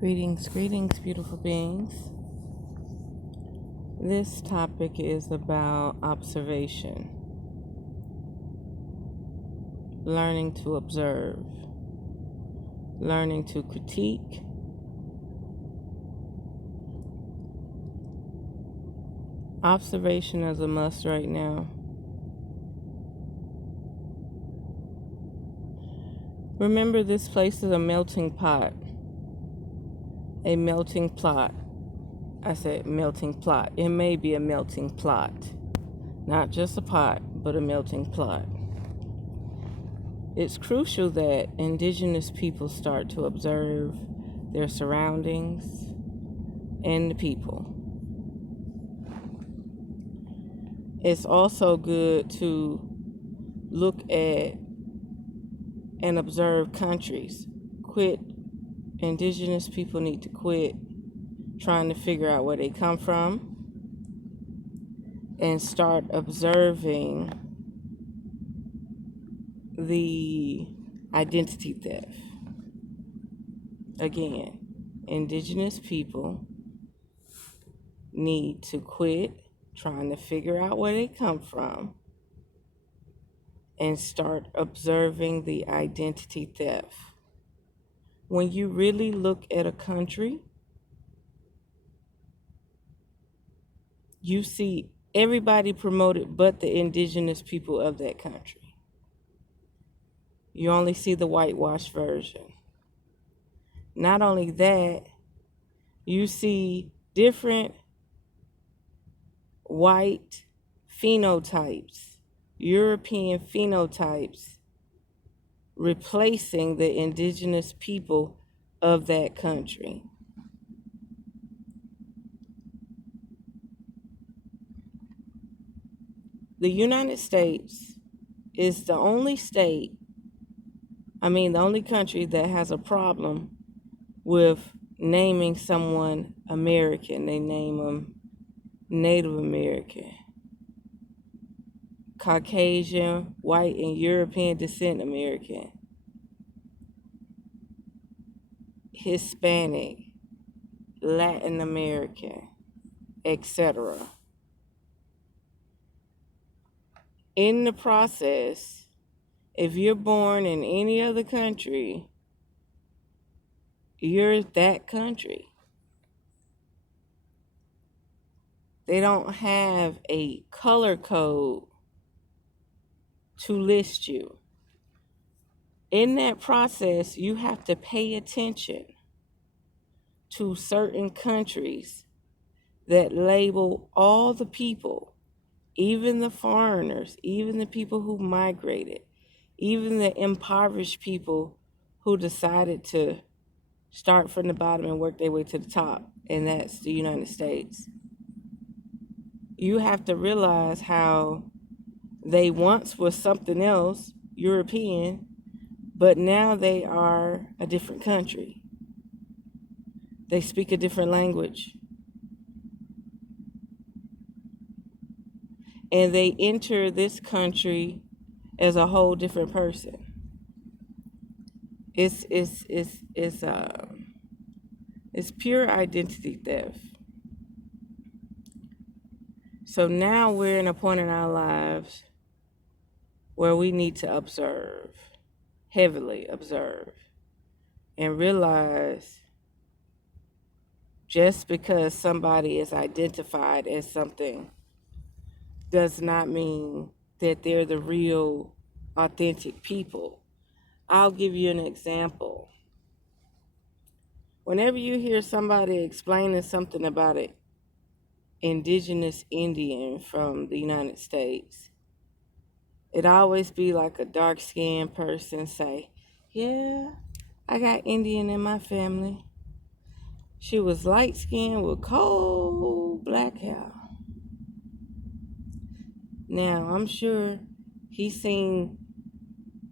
Greetings, beautiful beings. This topic is about observation, learning to observe, learning to critique, observation is a must right now. Remember, this place is a melting pot, a melting plot. I said melting plot. It may be a melting plot, not just a pot, but a melting plot. It's crucial that indigenous people start to observe their surroundings and the people. It's also good to look at and observe countries. Indigenous people need to quit trying to figure out where they come from and start observing the identity theft. Again, indigenous people need to quit trying to figure out where they come from and start observing the identity theft. When you really look at a country, you see everybody promoted but the indigenous people of that country. You only see the whitewashed version. Not only that, you see different white phenotypes, European phenotypes, replacing the indigenous people of that country. The United States is the only the only country that has a problem with naming someone American. They name them Native American, Caucasian, white, and European descent American, Hispanic, Latin American, etc. In the process, if you're born in any other country, you're that country. They don't have a color code to list you. In that process, you have to pay attention to certain countries that label all the people, even the foreigners, even the people who migrated, even the impoverished people who decided to start from the bottom and work their way to the top, and that's the United States. You have to realize how they once were something else, European, but now they are a different country. They speak a different language. And they enter this country as a whole different person. It's pure identity theft. So now we're in a point in our lives where we need to observe, heavily observe, and realize just because somebody is identified as something does not mean that they're the real, authentic people. I'll give you an example. Whenever you hear somebody explaining something about an indigenous Indian from the United States, it always be like a dark-skinned person say, yeah, I got Indian in my family. She was light-skinned with cold black hair. Now, I'm sure he's seen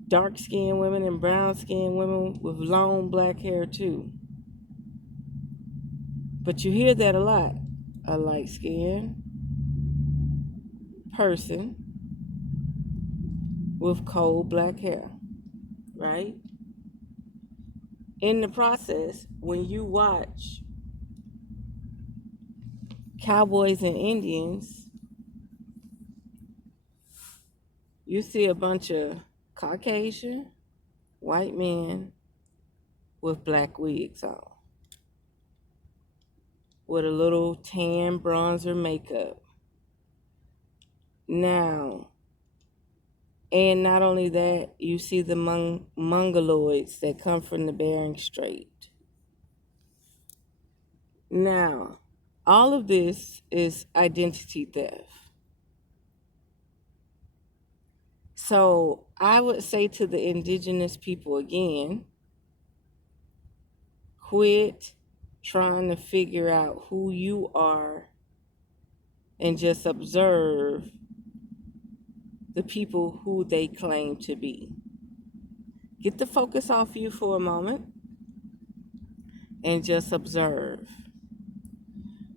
dark-skinned women and brown-skinned women with long black hair too. But you hear that a lot. A light-skinned person with cold black hair, right? In the process, when you watch Cowboys and Indians, you see a bunch of Caucasian white men with black wigs on, with a little tan bronzer makeup. Now, and not only that, you see the mongoloids that come from the Bering Strait. Now, all of this is identity theft. So I would say to the indigenous people again, quit trying to figure out who you are and just observe the people who they claim to be. Get the focus off you for a moment and just observe.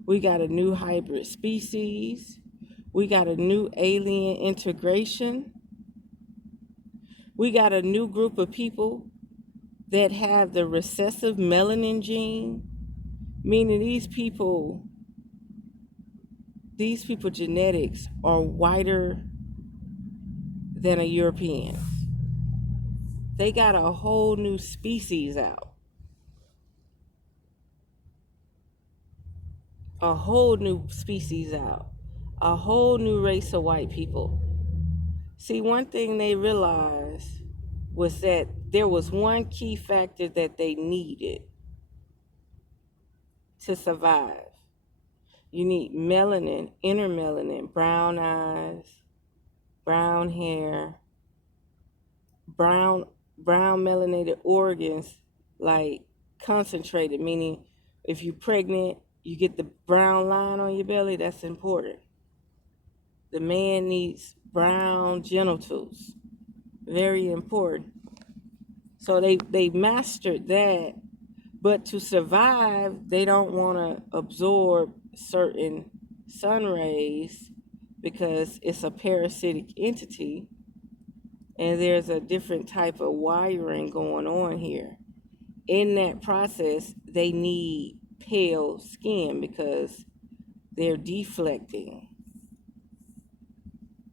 We got a new hybrid species. We got a new alien integration. We got a new group of people that have the recessive melanin gene, meaning these people genetics are whiter than a European. They got a whole new species out. A whole new species out. A whole new race of white people. See, one thing they realized was that there was one key factor that they needed to survive. You need melanin, inner melanin, brown eyes, brown hair, brown melanated organs, like concentrated, meaning if you're pregnant, you get the brown line on your belly. That's important. The man needs brown genitals. Very important. So they mastered that, but to survive, they don't want to absorb certain sun rays because it's a parasitic entity and there's a different type of wiring going on here. In that process, they need pale skin because they're deflecting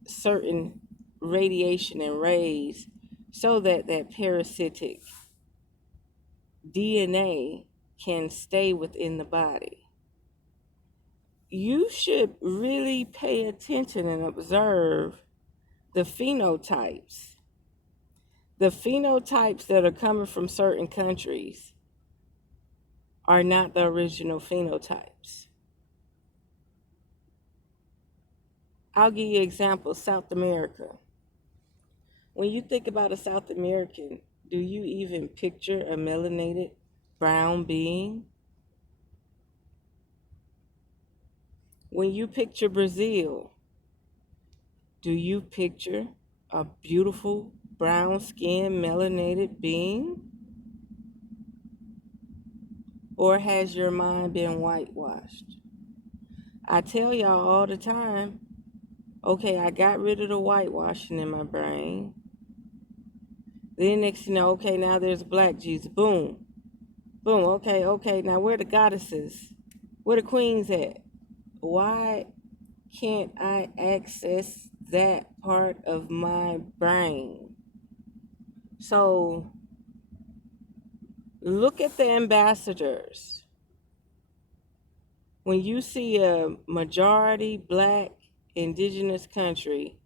certain radiation and rays so that that parasitic DNA can stay within the body. You should really pay attention and observe the phenotypes. The phenotypes that are coming from certain countries are not the original phenotypes. I'll give you an example, South America. When you think about a South American, do you even picture a melanated brown being? When you picture Brazil, do you picture a beautiful brown-skinned melanated being? Or has your mind been whitewashed? I tell y'all all the time, okay, I got rid of the whitewashing in my brain. Then next you know, okay, now there's Black Jesus. Boom. Boom. Okay. Now where the goddesses? Where the queens at? Why can't I access that part of my brain? So look at the ambassadors. When you see a majority Black indigenous country,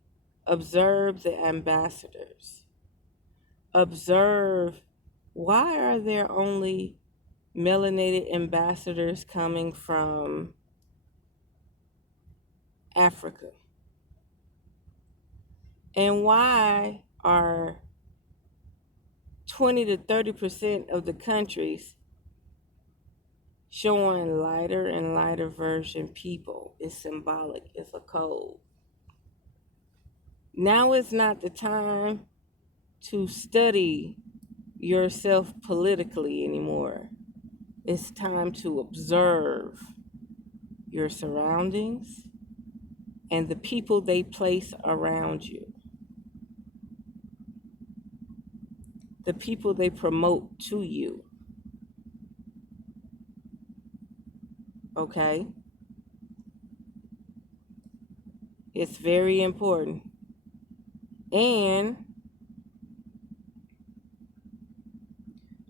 observe the ambassadors. Observe, why are there only melanated ambassadors coming from Africa? And why are 20 to 30% of the countries showing lighter and lighter version people? It's symbolic, it's a code. Now is not the time to study yourself politically anymore. It's time to observe your surroundings and the people they place around you, the people they promote to you. Okay? It's very important. And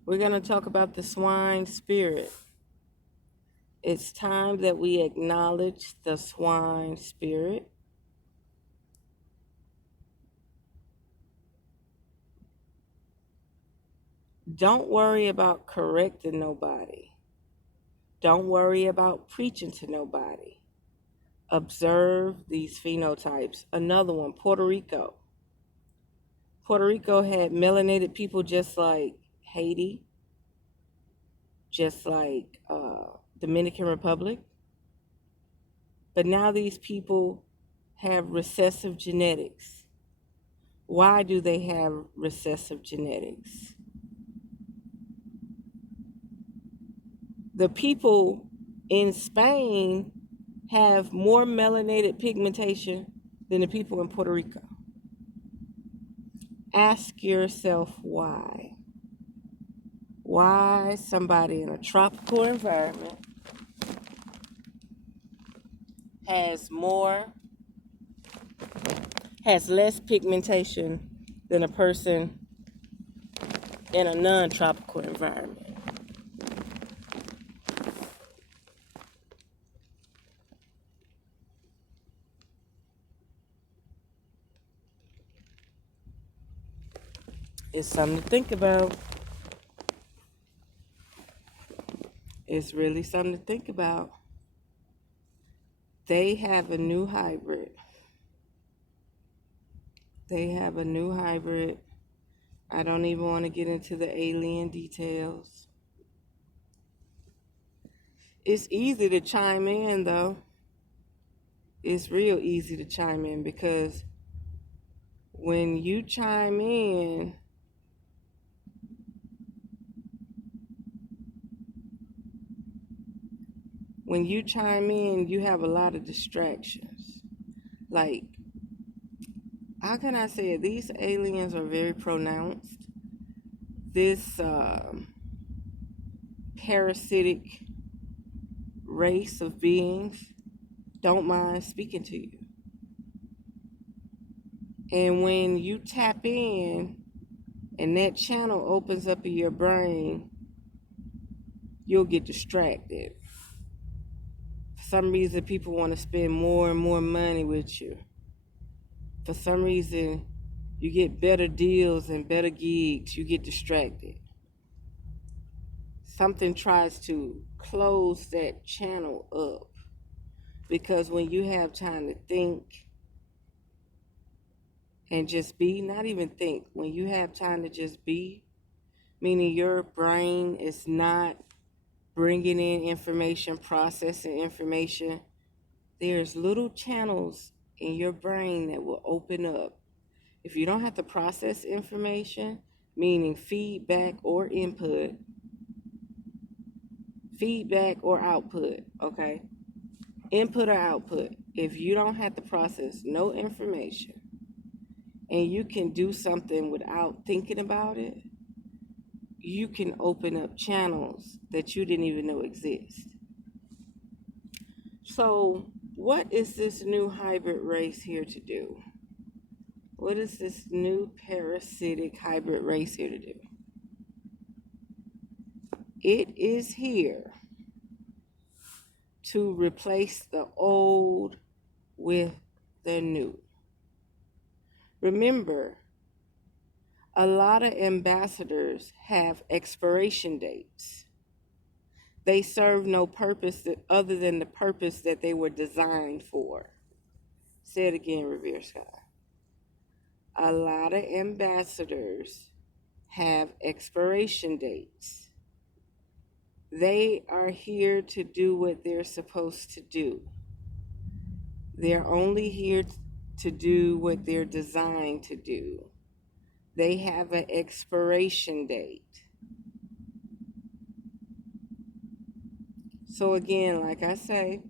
we're going to talk about the swine spirit. It's time that we acknowledge the swine spirit. Don't worry about correcting nobody. Don't worry about preaching to nobody. Observe these phenotypes. Another one, Puerto Rico. Puerto Rico had melanated people just like Haiti, just like Dominican Republic. But now these people have recessive genetics. Why do they have recessive genetics? The people in Spain have more melanated pigmentation than the people in Puerto Rico. Ask yourself why. Why somebody in a tropical environment has less pigmentation than a person in a non-tropical environment. It's something to think about. It's really something to think about. They have a new hybrid. I don't even want to get into the alien details. It's easy to chime in, though. It's real easy to chime in because when you chime in, you have a lot of distractions. Like, how can I say it? These aliens are very pronounced. This parasitic race of beings don't mind speaking to you. And when you tap in and that channel opens up in your brain, you'll get distracted. For some reason, people want to spend more and more money with you. For some reason, you get better deals and better gigs, you get distracted. Something tries to close that channel up. Because when you have time to think and just be, not even think, when you have time to just be, meaning your brain is not bringing in information, processing information, there's little channels in your brain that will open up. If you don't have to process information, meaning feedback or input, feedback or output, okay? Input or output. If you don't have to process no information and you can do something without thinking about it, you can open up channels that you didn't even know exist. So, what is this new hybrid race here to do? What is this new parasitic hybrid race here to do? It is here to replace the old with the new. Remember, a lot of ambassadors have expiration dates. They serve no purpose other than the purpose that they were designed for. Say it again, Revere Scott. A lot of ambassadors have expiration dates. They are here to do what they're supposed to do. They're only here to do what they're designed to do. They have an expiration date. So again, like I say,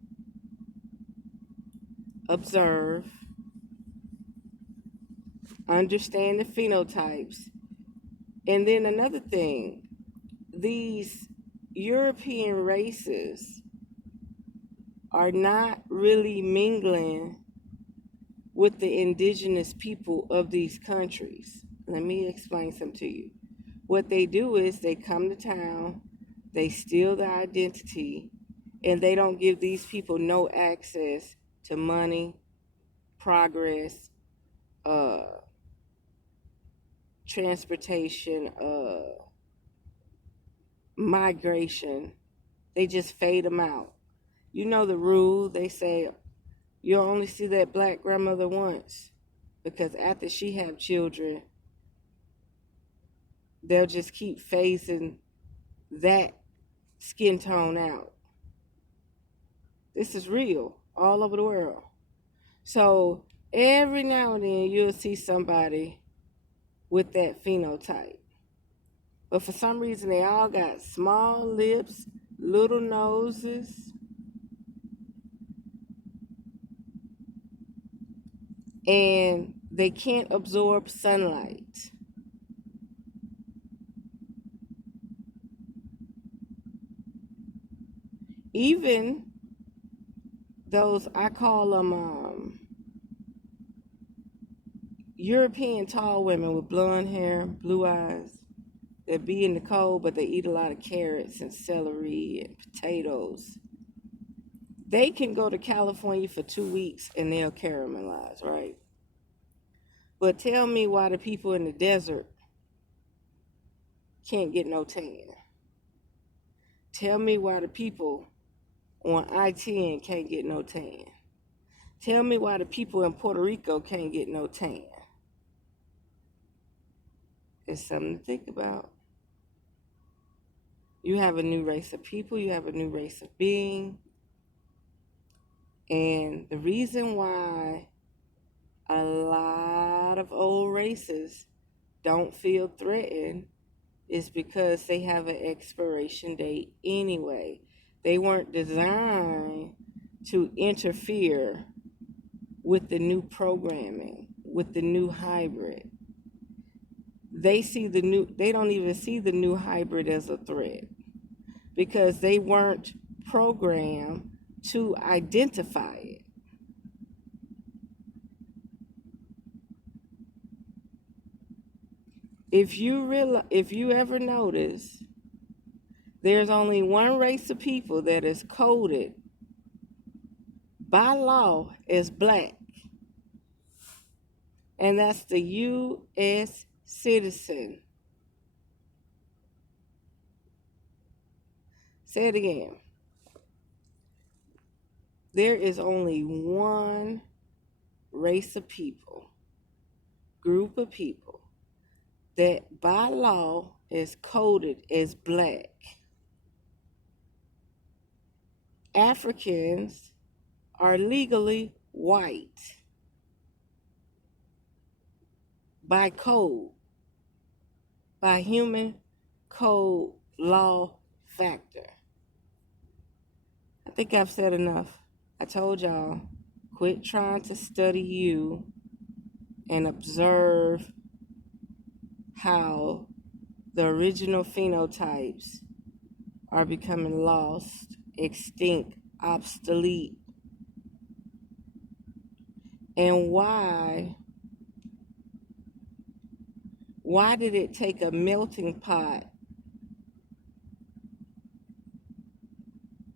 observe, understand the phenotypes. And then another thing, these European races are not really mingling with the indigenous people of these countries. Let me explain something to you. What they do is they come to town, they steal their identity, and they don't give these people no access to money, progress, uh, transportation, migration. They just fade them out. You know the rule, they say you'll only see that black grandmother once, because after she have children, they'll just keep phasing that skin tone out. This is real all over the world. So every now and then you'll see somebody with that phenotype. But for some reason they all got small lips, little noses, and they can't absorb sunlight. Even those, I call them European tall women with blonde hair, blue eyes, that be in the cold, but they eat a lot of carrots and celery and potatoes. They can go to California for 2 weeks and they'll caramelize, right? But tell me why the people in the desert can't get no tan. Tell me why the people on I-10 can't get no tan. Tell me why the people in Puerto Rico can't get no tan. It's something to think about. You have a new race of people, you have a new race of being. And the reason why a lot of old races don't feel threatened is because they have an expiration date anyway. They weren't designed to interfere with the new programming, with the new hybrid. They don't even see the new hybrid as a threat because they weren't programmed to identify it. If you ever notice, there's only one race of people that is coded by law as black, and that's the U.S. citizen. Say it again. There is only one race of people, group of people, that by law is coded as black. Africans are legally white by code, by human code law factor. I think I've said enough. I told y'all, quit trying to study you and observe how the original phenotypes are becoming lost, extinct, obsolete, and why did it take a melting pot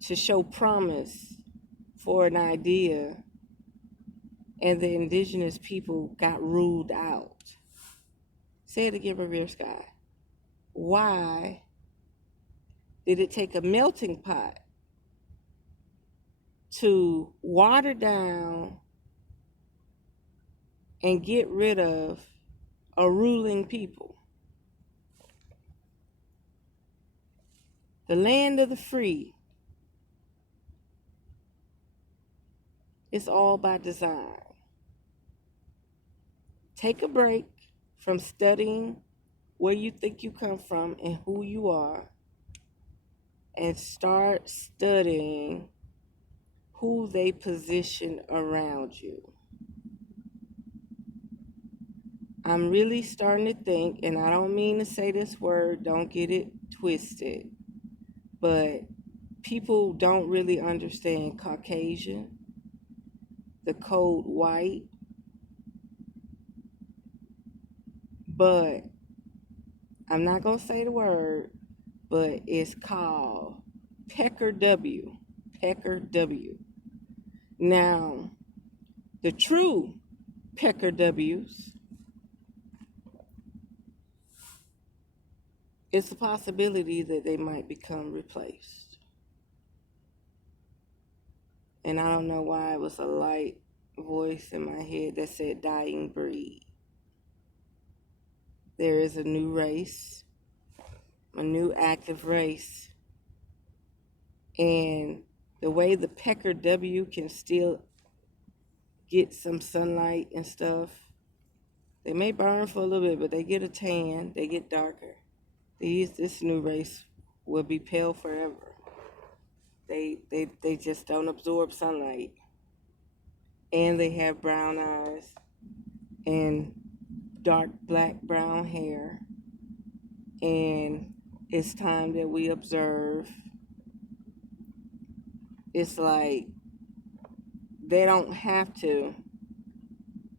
to show promise for an idea and the indigenous people got ruled out? Say it again, Revere Sky. Why did it take a melting pot to water down and get rid of a ruling people? The land of the free is all by design. Take a break from studying where you think you come from and who you are, and start studying who they position around you. I'm really starting to think, and I don't mean to say this word, don't get it twisted, but people don't really understand Caucasian, the code white, but I'm not going to say the word, but it's called Pecker W. Pecker W. Now, the true Pecker W's, it's a possibility that they might become replaced. And I don't know why it was a light voice in my head that said dying breed. There is a new race, a new active race. And the way the Pecker W can still get some sunlight and stuff, they may burn for a little bit, but they get a tan, they get darker. This new race will be pale forever. They just don't absorb sunlight. And they have brown eyes and dark black brown hair. And it's time that we observe. It's like they don't have to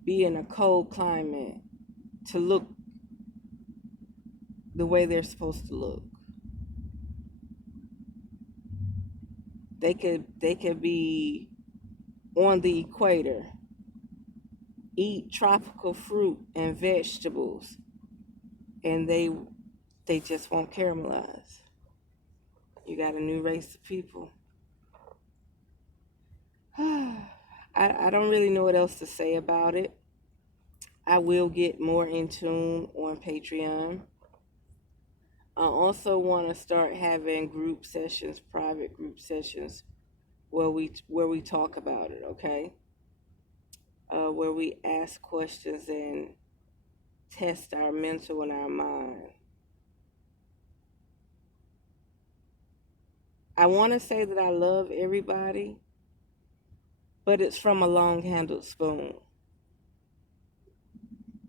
be in a cold climate to look the way they're supposed to look. They could be on the equator, eat tropical fruit and vegetables, and they just won't caramelize. You got a new race of people. I don't really know what else to say about it. I will get more in tune on Patreon. I also want to start having group sessions, private group sessions, where we talk about it, okay? Where we ask questions and test our mental and our mind. I want to say that I love everybody, but it's from a long-handled spoon.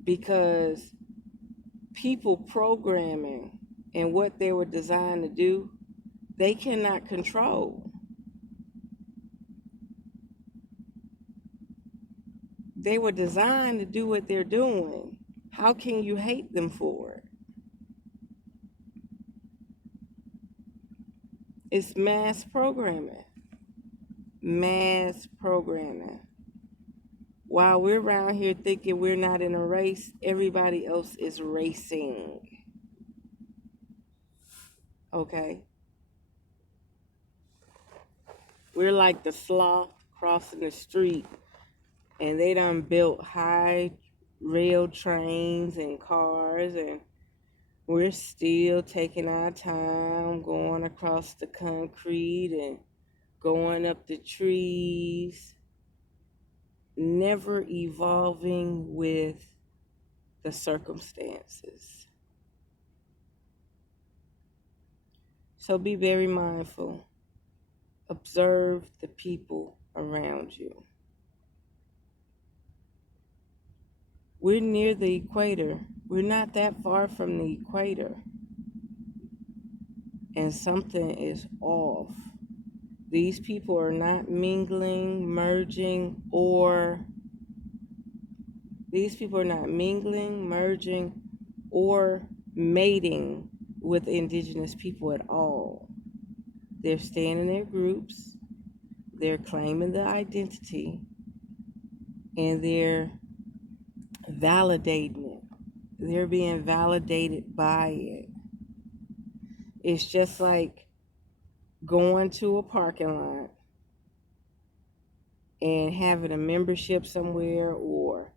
Because people programming and what they were designed to do, they cannot control. They were designed to do what they're doing. How can you hate them for it? It's mass programming. Mass programming. While we're around here thinking we're not in a race, everybody else is racing. Okay? We're like the sloth crossing the street, and they done built high rail trains and cars, and we're still taking our time going across the concrete and going up the trees, never evolving with the circumstances. So be very mindful. Observe the people around you. We're near the equator. We're not that far from the equator. And something is off. These people are not mingling, merging, or mating with indigenous people at all. They're staying in their groups, they're claiming the identity, and they're validating it. They're being validated by it. It's just like going to a parking lot and having a membership somewhere, or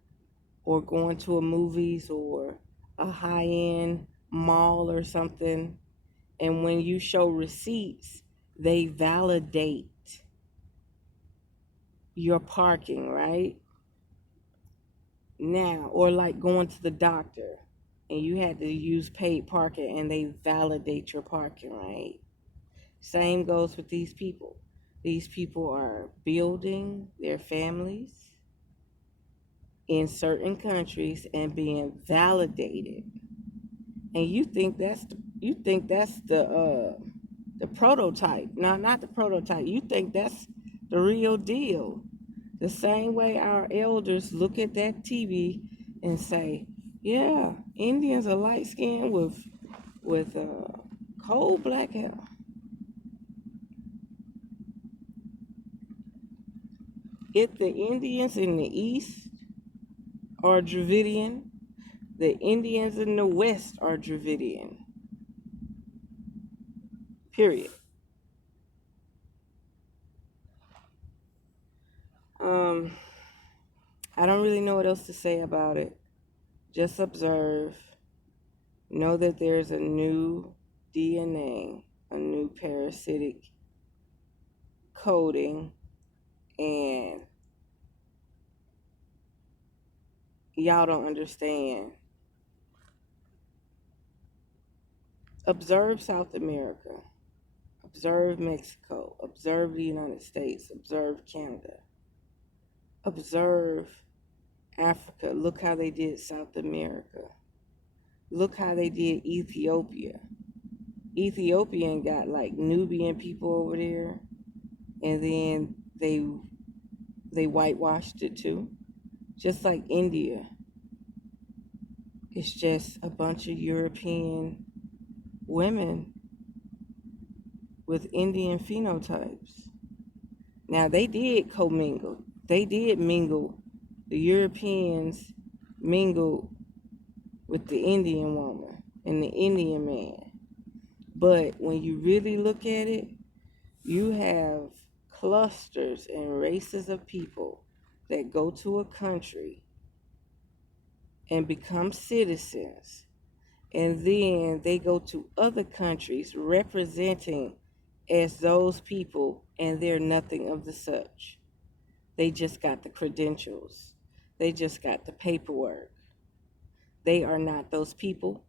going to a movies or a high-end mall or something, and when you show receipts, they validate your parking, right? Now, or like going to the doctor and you had to use paid parking and they validate your parking, right? Same goes with these people. These people are building their families in certain countries and being validated. And you think that's the the prototype. No, not the prototype. You think that's the real deal. The same way our elders look at that TV and say, yeah, Indians are light skinned with coal black hair. If the Indians in the East are Dravidian, the Indians in the West are Dravidian. Period. I don't really know what else to say about it. Just observe. Know that there's a new DNA, a new parasitic coding, and y'all don't understand. Observe South America. Observe Mexico. Observe the United States. Observe Canada. Observe Africa. Look how they did South America. Look how they did Ethiopia. Ethiopian got like Nubian people over there, and then they whitewashed it too. Just like India. It's just a bunch of European women with Indian phenotypes. Now they did commingle. They did mingle. The Europeans mingled with the Indian woman and the Indian man. But when you really look at it, you have clusters and races of people that go to a country and become citizens, and then they go to other countries representing as those people, and they're nothing of the such. They just got the credentials. They just got the paperwork. They are not those people,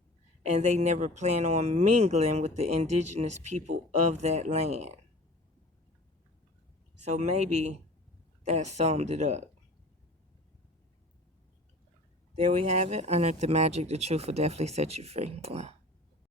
and they never plan on mingling with the indigenous people of that land. So maybe that summed it up. There we have it. Unearth the magic. The truth will definitely set you free. Wow.